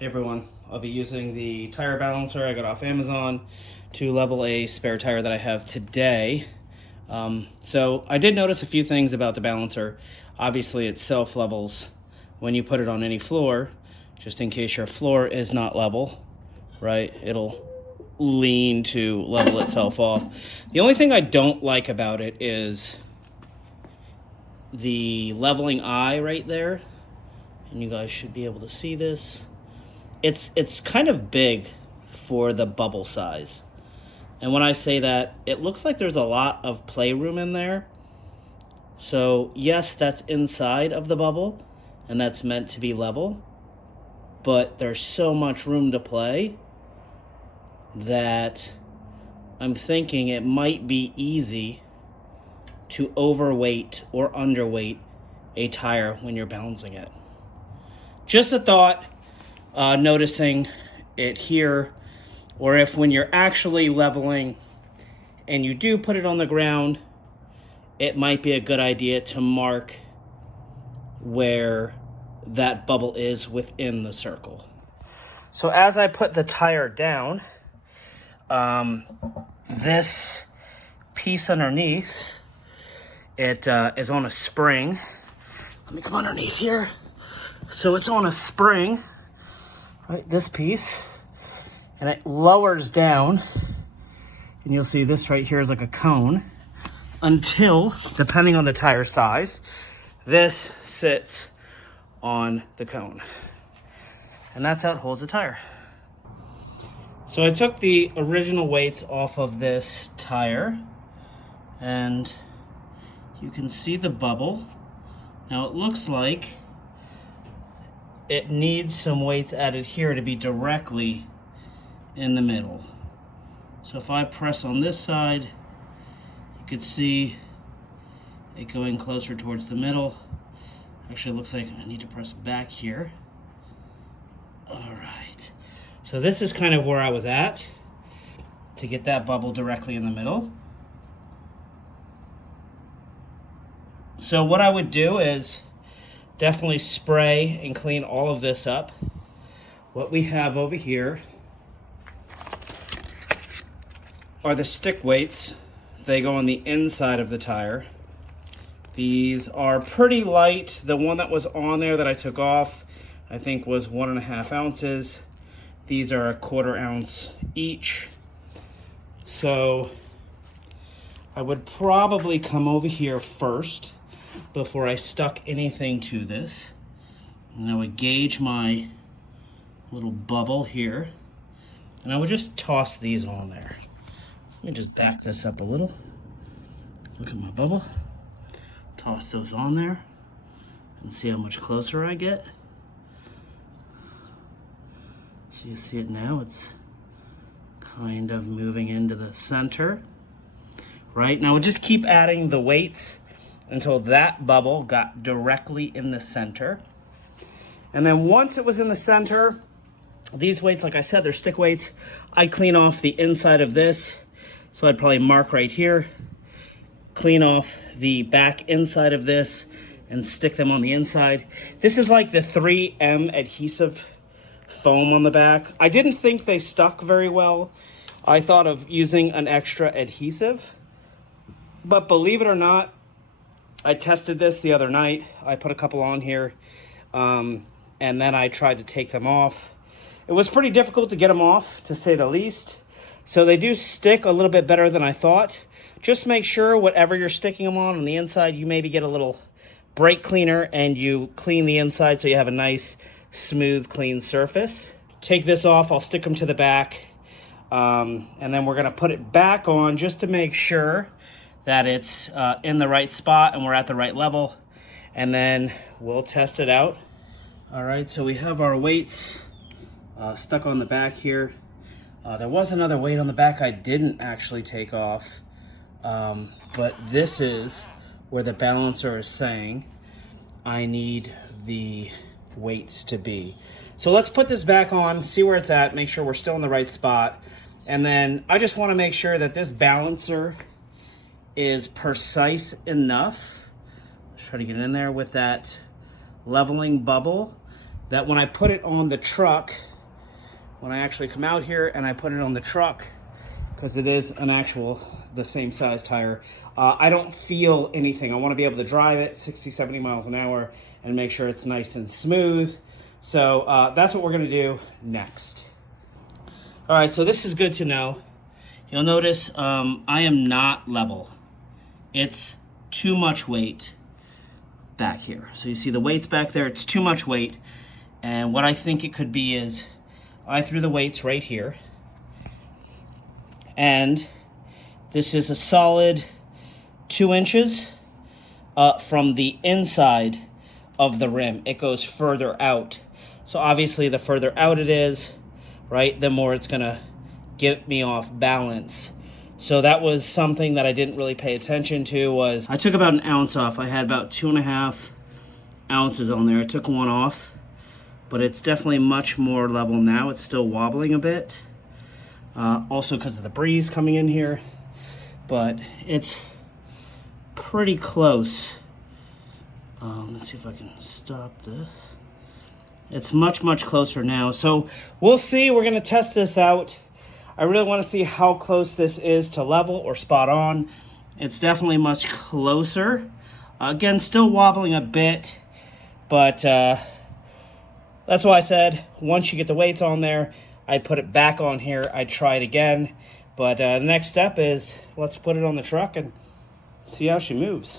Hey everyone, I'll be using the tire balancer I got off Amazon to level a spare tire that I have today. So I did notice a few things about the balancer. Obviously it self-levels when you put it on any floor, just in case your floor is not level, right? It'll lean to level itself off. The only thing I don't like about it is the leveling eye right there. And you guys should be able to see this. It's kind of big for the bubble size. And when I say that, it looks like there's a lot of playroom in there. So yes, that's inside of the bubble and that's meant to be level, but there's so much room to play that I'm thinking it might be easy to overweight or underweight a tire when you're balancing it. Just a thought. Noticing it here, or if when you're actually leveling and you do put it on the ground, it might be a good idea to mark where that bubble is within the circle. So as I put the tire down, this piece underneath, it is on a spring. Let me come underneath here. So it's on a spring. Right, this piece, and it lowers down, and you'll see this right here is like a cone until, depending on the tire size, this sits on the cone, and that's how it holds the tire. So I took the original weights off of this tire, and you can see the bubble. Now it looks like it needs some weights added here to be directly in the middle. So if I press on this side, you could see it going closer towards the middle. Actually, it looks like I need to press back here. All right. So this is kind of where I was at to get that bubble directly in the middle. So what I would do is definitely spray and clean all of this up. What we have over here are the stick weights. They go on the inside of the tire. These are pretty light. The one that was on there that I took off, I think was 1.5 ounces. These are 1/4 ounce each. So I would probably come over here first before I stuck anything to this. And I would gauge my little bubble here, and I would just toss these on there. Let me just back this up a little. Look at my bubble. Toss those on there and see how much closer I get. So you see it now, it's kind of moving into the center. Right, now we'll just keep adding the weights until that bubble got directly in the center. And then once it was in the center, these weights, like I said, they're stick weights. I clean off the inside of this. So I'd probably mark right here, clean off the back inside of this and stick them on the inside. This is like the 3M adhesive foam on the back. I didn't think they stuck very well. I thought of using an extra adhesive, but believe it or not, I tested this the other night. I put a couple on here, and then I tried to take them off. It was pretty difficult to get them off, to say the least. So they do stick a little bit better than I thought. Just make sure whatever you're sticking them on the inside, you maybe get a little brake cleaner and you clean the inside so you have a nice, smooth, clean surface. Take this off, I'll stick them to the back, and then we're gonna put it back on just to make sure that it's in the right spot and we're at the right level, and then we'll test it out. All right, so we have our weights stuck on the back here. There was another weight on the back I didn't actually take off, but this is where the balancer is saying I need the weights to be. So let's put this back on, see where it's at, make sure we're still in the right spot, and then I just wanna make sure that this balancer is precise enough. Let's try to get in there with that leveling bubble, that when I put it on the truck, when I actually come out here and I put it on the truck, because it is the same size tire, I don't feel anything. I want to be able to drive it 60, 70 miles an hour and make sure it's nice and smooth. So that's what we're going to do next. All right, so this is good to know. You'll notice I am not level. It's too much weight back here. So you see the weights back there, it's too much weight. And what I think it could be is I threw the weights right here. And this is a solid 2 inches from the inside of the rim. It goes further out. So obviously the further out it is, right, the more it's gonna get me off balance. So that was something that I didn't really pay attention to. Was I took about 1 ounce off. I had about 2.5 ounces on there. I took 1 off, but it's definitely much more level now. It's still wobbling a bit, also because of the breeze coming in here, but it's pretty close. Let's see if I can stop this. It's much, much closer now. So we'll see. We're gonna test this out. I really want to see how close this is to level or spot on. It's definitely much closer. Again, still wobbling a bit, but that's why I said once you get the weights on there, I put it back on here. I try it again, but the next step is let's put it on the truck and see how she moves.